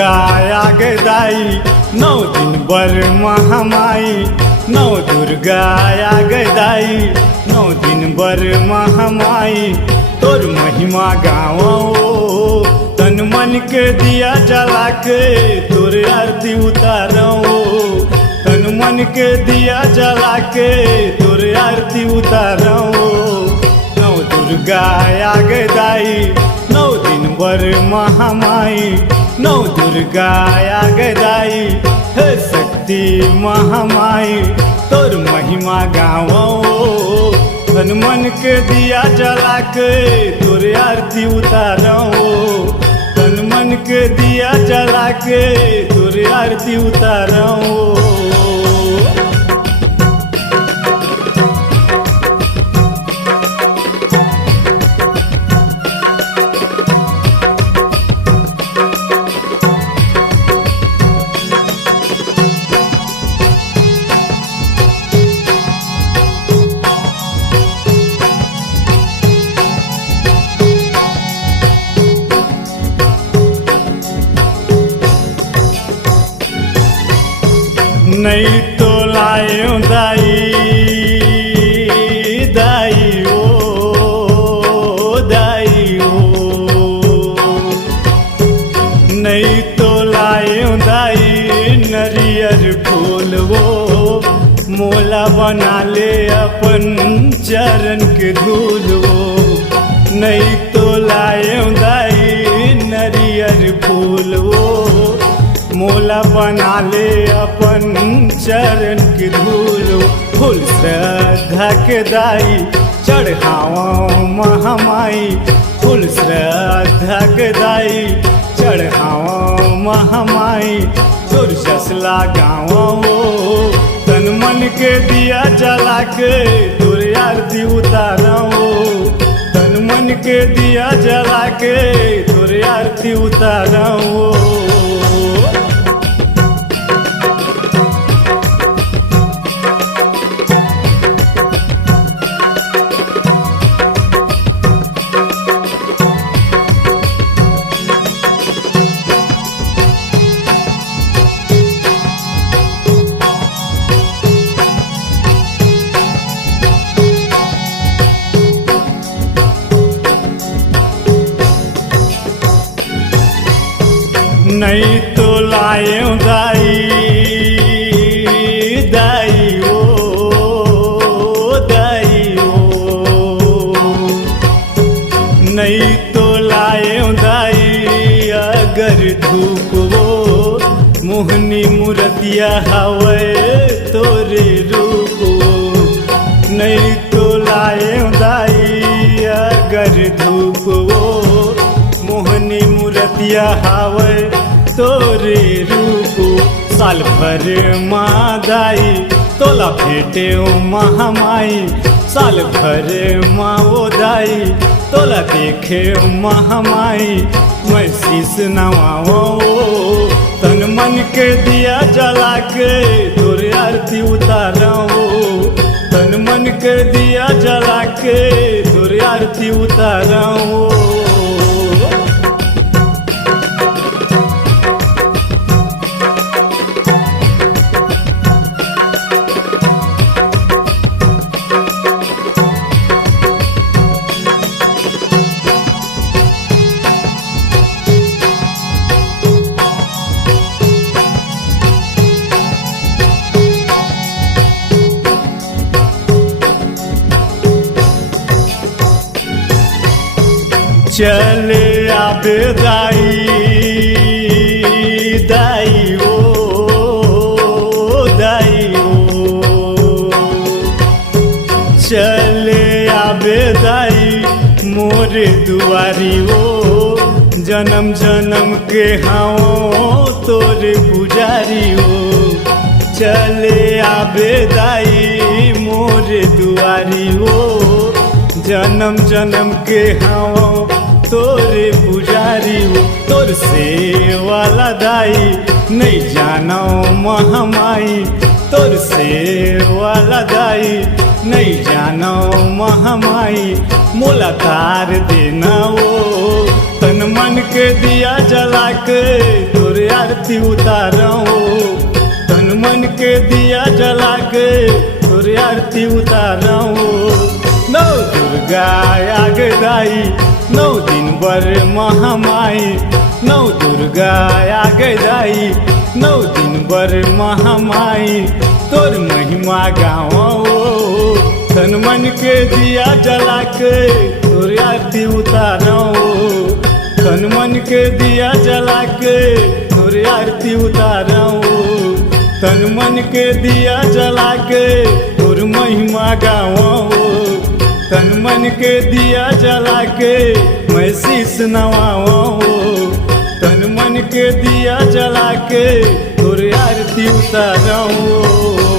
दुर्गा आगे दाई, 9 दिन बर महामाई। 9 दुर्गा आगे दाई, 9 दिन बर महामाई। तोर महिमा गावो तन मन के दिया जला के, तोर आरती उतारो तन मन के दिया जला के, तोर आरती उतारो। 9 दुर्गा आगे दाई, 9 दिन बर महामाई। 9 दुर्गा आगे दाई, हे शक्ति महामाई। तोर महिमा गावो तन मन के दिया जला के, तोर आरती उतारो तन मन के दिया जला के, तोर आरती उतारो। नहीं तो लाए दाई, दाई ओ दाई ओ। नहीं तो लाए दाई नरियर फूल वो, मोला बना ले अपन चरण के धूल वो। नहीं तो लाए दाई नरियर फूल वो, मोला बना ले अपन चरण की धूल। फूल श्रद्धा के दाई चढ़ाओ महामाई। फूल श्रद्धा के दाई चढ़ाओ महामाई। तोर जसला गावो तन मन के दिया जला के, तोर आरती उतारो तन मन के दिया जला के, तोर आरती उतारो। नहीं तो लाए दाई, दाई ओ दाई ओ। नहीं तो लाए दाई अगर धूप वो, मोहनी मूर्तिया हवे तोरे रूप वो। नहीं तो लाए दाई अगर धूप वो, मोहनी मूर्तिया हवे तोरे रूप। साल भर मादाई तोला भेटे महामाई। साल भर माओ दाई तोला देखे महामाई। मैं शीस नवाओ तन मन के दिया जला के, तोर आरती उतारो तन मन के दिया जला के, तोर आरती उतारो। चले आबे दाई, दाई ओ दाई ओ। चले आबे दाई मोरे दुआरी ओ, जन्म जन्म के हाँ तोरे पुजारी ओ। चले आबे दाई मोरे दुआरी ओ, जन्म जन्म के हाँ तोरे पुजारी हो। तोर सेवाला दाई नहीं जानो महामाई। तोर सेवाला दाई नहीं जानो महामाई। मोला तार देना वो तन मन के दिया जला के तोरे आरती उतारो, तन मन के दिया जला के तोरे आरती उतारो। नौ दुर्गा आगदाई, 9 दिन बर महामाई, 9 दुर्गा आगदाई, 9 दिन बर महामाई, तोर महिमा गाओ, तन मन के दिया जला के तोर आरती उतारो, तन मन के दिया जला के तोर आरती उतारो, तन मन के दिया जला के तोर महिमा गाओ, तन मन के दिया जला के मैं शीश नवाओ, तन मन के दिया जला के तोर आरती उतारो।